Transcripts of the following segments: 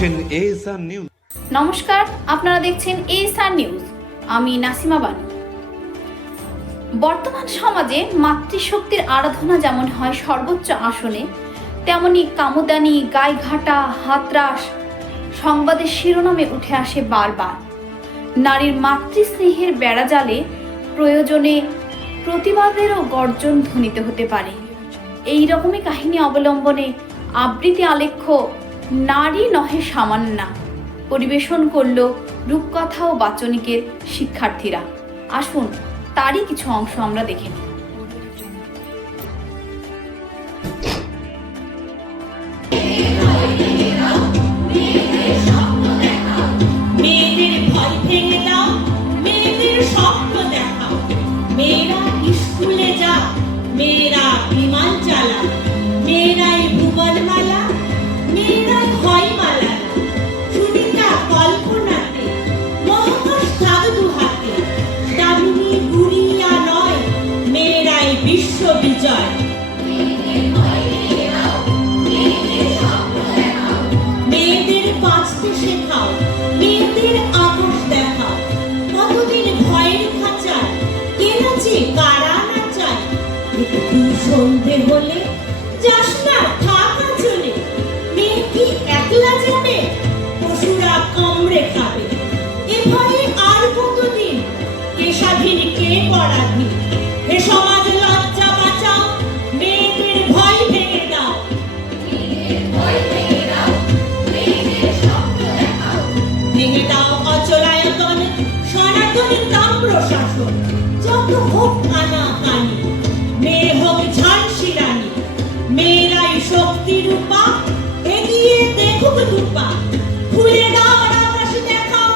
দেখছেন ASR news. নমস্কার, আপনারা দেখছেন এএসআর নিউজ। আমি নাসিমা বানু। বর্তমান সমাজে মাতৃশক্তির আরাধনা যেমন হয় সর্বোচ্চ আসনে, তেমনি কামদানি, গাইঘাটা, হাতরাস সংবাদের শিরোনামে উঠে আসে বারবার। নারীর মাতৃস্নেহের বেড়াজালে প্রয়োজনে প্রতিবাদেরও গর্জন ধ্বনিত হতে পারে। এই রকমই কাহিনী অবলম্বনে আবৃত্তি আলেখ্য নারী নহে সামান্না পরিবেশন করল রূপকথা ও বাচনিকের শিক্ষার্থীরা। আসুন তারই কিছু অংশ আমরা দেখে নিই। মেয়েদের ভয় ভেঙে দাও, মেয়েদের স্বপ্ন দেখাও। মেয়েরা স্কুলে যা, মেয়েরা বিমান চালা, মেয়েরাই ভুবন মালা, মেয়েরাই হয় মালা। সুনিতা কল্পনাতে মহাকাশ থাক দু হাতে, দামিনী গুড়িয়া নয়, মেয়েরাই বিশ্ব বিজয়। মেয়েদের বাঁচতে শেখাও, মেয়েদের আদর্শ দেখাও। কতদিন ভয়ের খাঁচায় কে নাচে কারা নাচায়। একটু সন্ধে হলে যাস না থাকা চলে, মেয়ে কি একলা যাবে, পশুরা কামড়ে খাবে। এ ভয়ে আর কতদিন, কে স্বাধীন কে পরাধীন। হে সমাজ লজ্জা বাঁচাও, মেয়েদের ভয় ভেঙে দাও। ভেঙে দাও অচলায়তন সনাতনী তাম্র শাসন। যত হোক আনা কানি, মেয়ে হোক ঝাঁসি রানী। মেয়েরাই শক্তি রূপা, এগিয়ে দেখুক রূপা। খুলে দাও আকাশ দেখাও,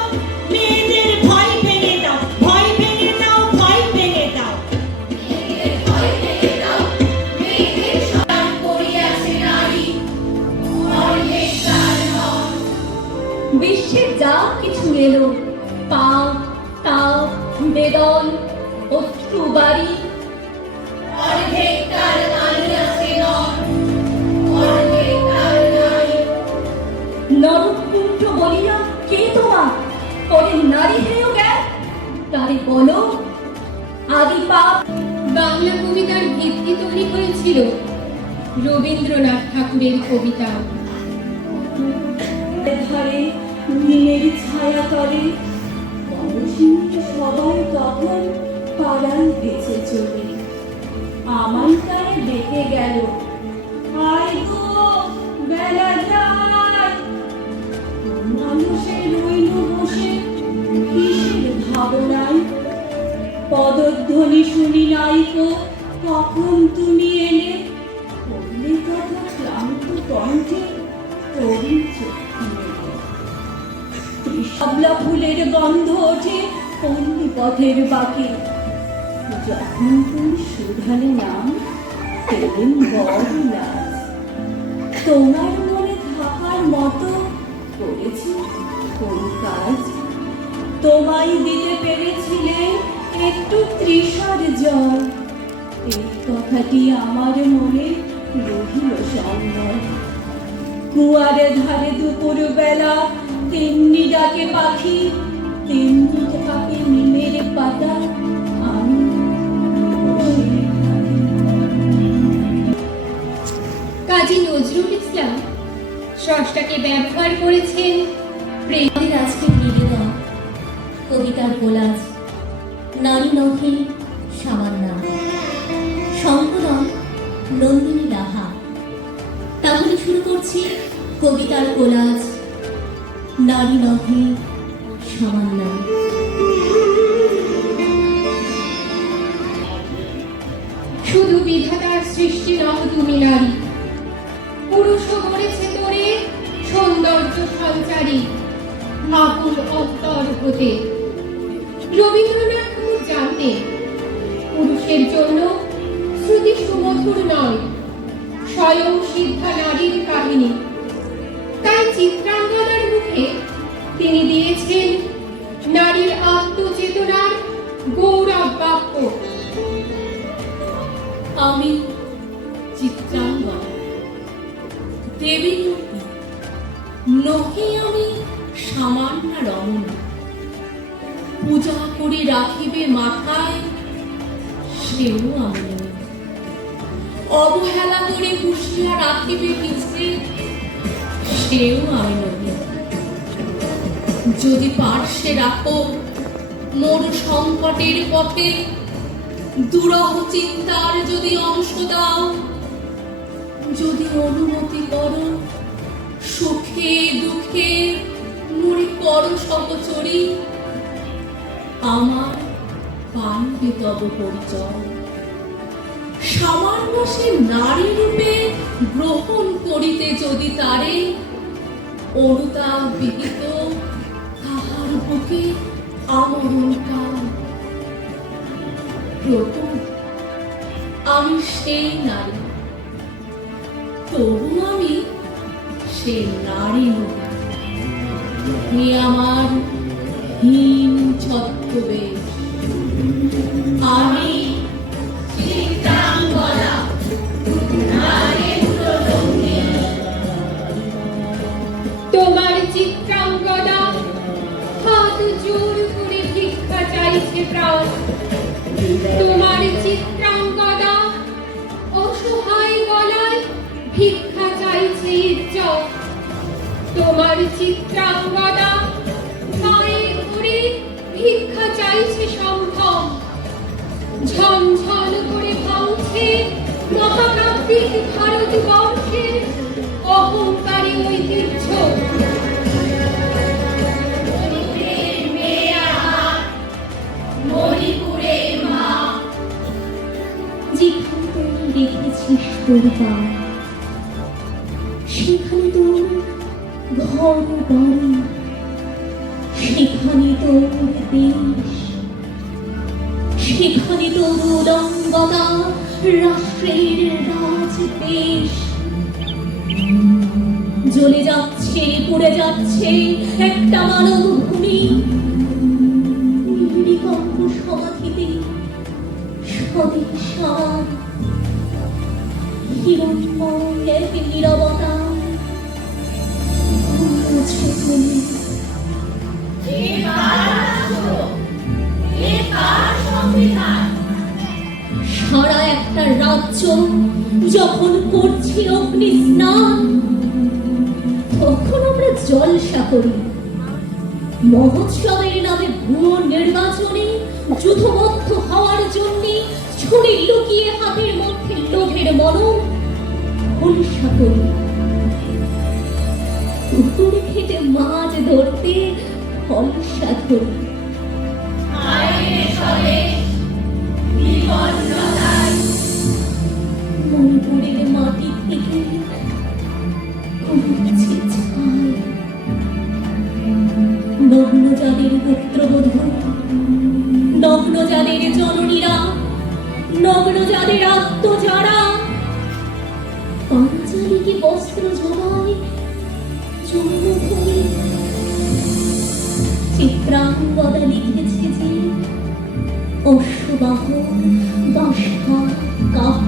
মেয়েদের ভয় ভেঙে দাও, ভয় ভেঙে দাও, ভয় ভেঙে দাও। বিশ্বের যা কিছু এলো, পাপ, তাপ, বেদন, অশ্রুবাড়ি, নরকুণ্ঠ বলিয়া কে তোমার করে নারী হেয় জ্ঞান। তারে বলো আদি পাপ। বাংলা কবিতার ভিত্তি তৈরি হয়েছিল রবীন্দ্রনাথ ঠাকুরের কবিতা। ধারে নীলের ছায়া তলে বনসিংহে সবাই তখন পাড়ায় ভেসে চলে। আমার তারে ডেকে গেল, আয় গো বেলা যায়। মানুষের রইল বসে কিসের ভাবনায়। পদধ্বনি শুনি নাই গো কখন তুমি এলে। বললে কথা ক্লান্ত কণ্ঠে তরুণ চক্ষু মেলে। শাপলা ফুলের গন্ধ ওঠে অন্য পথের বাঁকে। যখন তুমি শুধালে নাম পেলেন বড় লাজ। তোমার মনে থাকার মতো করেছি কোন কাজ। তোমায় দিতে পেরেছিলে একটু তৃষার জল। এই কথাটি আমার মনে রহিল সংবল। কুয়ারে ধারে দুপুর বেলা তেমনি ডাকে পাখি, তেমনি থাকে নিমের পাতা। আমি কাজী নজরুল ইসলাম স্রষ্টাকে ব্যবহার করেছেন প্রেমের আজকে নিবেদন কবিতার কোলাজ, নারী নহে সামান্না, সংকলন নন্দিনী লাহা। তাহলে শুরু করছি কবিতার কোলাজ, নারী নহে সামান্না। শুধু বিধাতার সৃষ্টি নহ তুমি নারী, পুরুষও গড়েছে তোরে সৌন্দর্য সঞ্চারী আকুল অন্তর হতে। রবীন্দ্রনাথ ঠাকুর জানতেন পুরুষের জন্য শ্রুতি সুমধুর নয়, স্বয়ং সিদ্ধা নারীর কাহিনী। তাই চিত্রাঙ্গদার মুখে তিনি দিয়েছেন নারীর আত্মচেতনার গৌরব বাক্য। আমি চিত্রাঙ্গন, দেবী রূপী, নহে আমি সামান্য রমণী, পূজা করে রাখিবে মাথায়, সেও আমি নই। অবহেলা করে পুষিয়া রাখিবে পিছে, সেও আমি নই। যদি পার্শ্বে রাখো মোর সংকটের পথে, দুরহ চিন্তার যদি অংশ দাও, যদি অনুমতি করো সুখে দুঃখে মোরে করো সহচরী, আমার পাইবে তব পরিচয়। সামান্য সে নারী রূপে গ্রহণ করিতে যদি তারে, অনুতাপ বিহিত তাহার বুকে আমরণ কাল। প্রভু, আমি সেই নারী, তবু আমি সে নারী নই। হে আমার হীন ছদ্মবেশ, আমি চিত্রাঙ্গদা, তোমার চিত্রাঙ্গদা হাত জোর করে ভিক্ষা চাইছে প্রাণ। তোমার চিত্রাঙ্গদা অসহায় গলায় ভিক্ষা চাইছে ইজ্জত। তোমার চিত্রাঙ্গদা পায়ে ধরে ভিক্ষা চাইছে সম্ভব। ঝনঝন করে ভাঙছে মহাকাব্যিক ভারতবর্ষের অহংকারী ঐতিহ্য। যেখানে তুই রেখেছিস তোর পা, সেখানে তোর ঘর বাড়ি, সেখানে তোর দেশ, সেখানে তোর উলঙ্গতা রাষ্ট্রের রাজদেশ। জ্বলে যাচ্ছে পুড়ে যাচ্ছে একটা মানব ভূমি, নির্বিকল্প সমাধিতে স্বদেশ আমার, হিরণময় এক নীরবতা মুছে তুমি। সারা একটা রাজ্য যখন করছে অগ্নি স্নান, তখন আমরা জলসা করি। মহোৎসবের নামে ভুয়ো নির্বাচনে যুথবদ্ধ হওয়ার জন্য ছুরি লুকিয়ে হাতের মধ্যে লোভের মনন হলসা করি। পুকুর খেতে মাছ ধরতে হলসা করি। মণিপুরের মাটি থেকে উঠছে ছাই। নগ্ন যাদের পুত্রবধূ, নগ্ন যাদের জননীরা, নগ্ন যাদের আত্মজারা, পাঞ্চালীকে বস্ত্র জমায় জন্মভূমি। চিত্রাঙ্গদা লিখেছে যে অশ্ববাহন বাসা কাহ,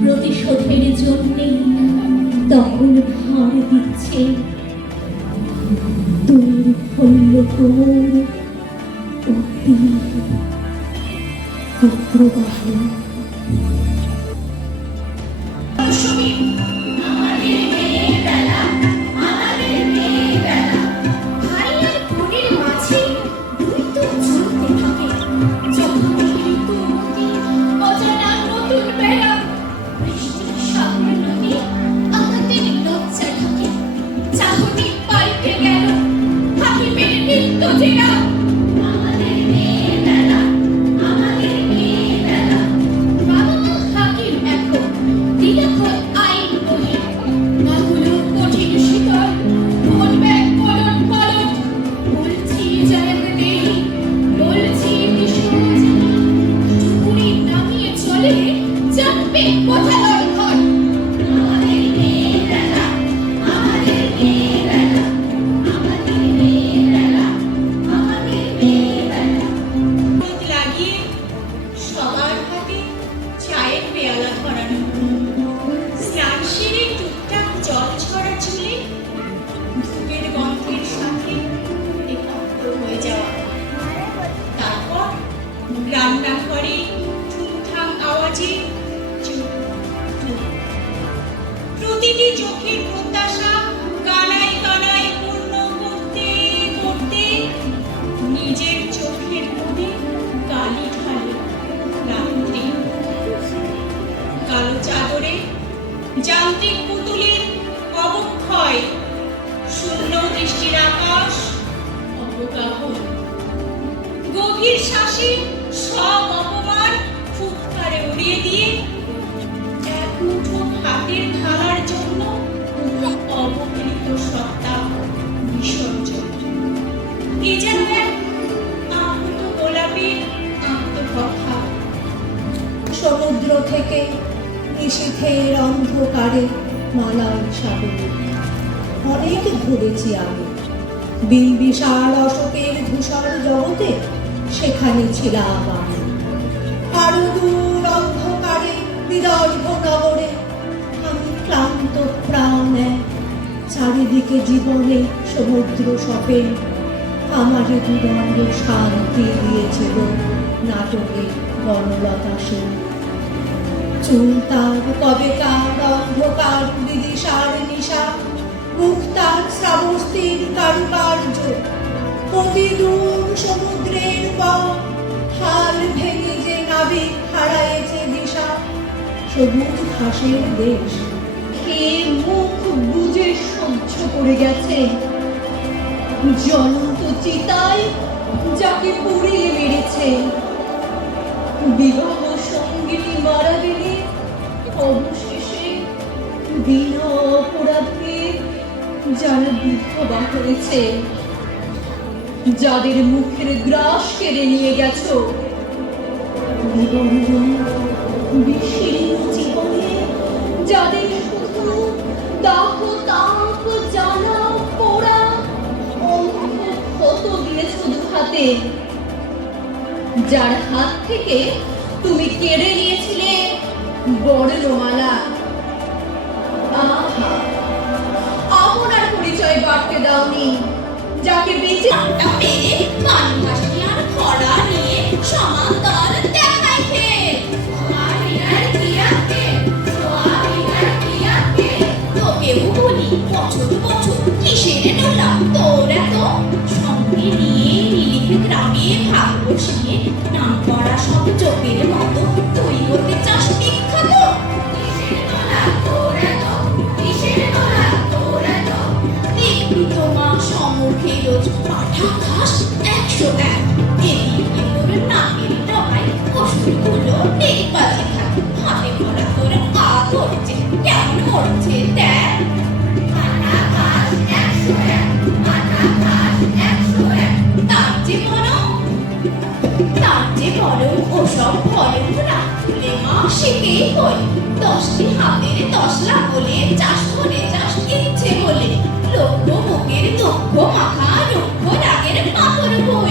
প্রতিশোধের জন্যে তখন ভার দিচ্ছে দুর্ভল্য কোমর অতি পুত্রবাহন। চোখের প্রত্যাশা কানায় কানায় পূর্ণ করতে করতে নিজের চোখের মধ্যে কালি ঢালে রাত্রি। কালো চাদরে যান্ত্রিক পুতুলের অবক্ষয়, শূন্য দৃষ্টির আকাশ অবগাহ, গভীর শ্বাসে সব অপমান ফুৎকারে উড়িয়ে দিয়ে এক মুঠো হাতের থালার জন্য অবহেলিত সত্তা বিসর্জন। এ যেন এক আহত গোলাপের আত্মকথা। সমুদ্র থেকে নিশীথের অন্ধকারে মালার সাগরে অনেক ঘুরেছি আমি। বিশাল অশোকের ধূসর জগতে সেখানে ছিলাম আমি। আরো দূর অন্ধকারে বিদর্ভ নগরে আমি ক্লান্ত প্রাণ এক। চারিদিকে জীবনে সমুদ্র সপে আমারে দুদণ্ড শান্তি দিয়েছিল নাটকে বনলতা সেন। চুল তার কবেকার অন্ধকার বিদিশার নিশা, মুখ তার শ্রাবস্তির কারুকার্য, অতি দূর সমুদ্রের পর হাল ভেঙে যে নাবিক হারায়েছে দিশা। সবুজ ঘাসের দেশ কে মুখ বুজে সহ্য করে গেছে জ্বলন্ত চিতায় যাকে পুড়িয়ে মেরেছে। বিবাহ সঙ্গিনী মারা গেলে অবশেষে বিনা অপরাধে যারা বিধবা হয়েছে, যাদের মুখের গ্রাস কেড়ে নিয়ে গেছো, বিবর্ণ বিশীর্ণ জীবনে যাদের শুধু দাহ তাপ জ্বালা পোড়া অন্ধ ক্ষত দিয়েছো দুহাতে, যার হাত থেকে তুমি কেড়ে নিয়েছিলে বর্ণমালা। আহা, আপনার পরিচয় বাড়তে দাওনি, যাকে বেঁচে পেরে গান ভাসনি আর খরা নিয়ে সমান্তর দেখাইছে। তোকেও বলি বছর বছর কিসের নোলা তোর এত, সঙ্গে নিয়ে নিরিখ গ্রামে ভাগ বসিয়ে নাম করা সব চোখের মতো তুই হতে চাস বিখ্যাত। কিসের নোলা তোর এত, কিসের নোলা তোর এত, দেখবি তোমার সম্মুখে রোজ পাঠা ঘাস 101, এদিকে তোর নাকের ডগায় ওষুধগুলো দেখবাজি থাক, হাতে ভরা তোর আদর যে কেমন মরছে দেখ। পাঠা ঘাস 101, পাঠা ঘাস 101, তার যে বড় ওসব ভয় রাখলে মা শিখেই হই। 10টি হাতের 10 লাখ বলে চাষ করে চাষ ইচ্ছে বলে লক্ষ বুকের দুঃখ মাখা রুক্ষ রাগের পাথর বই।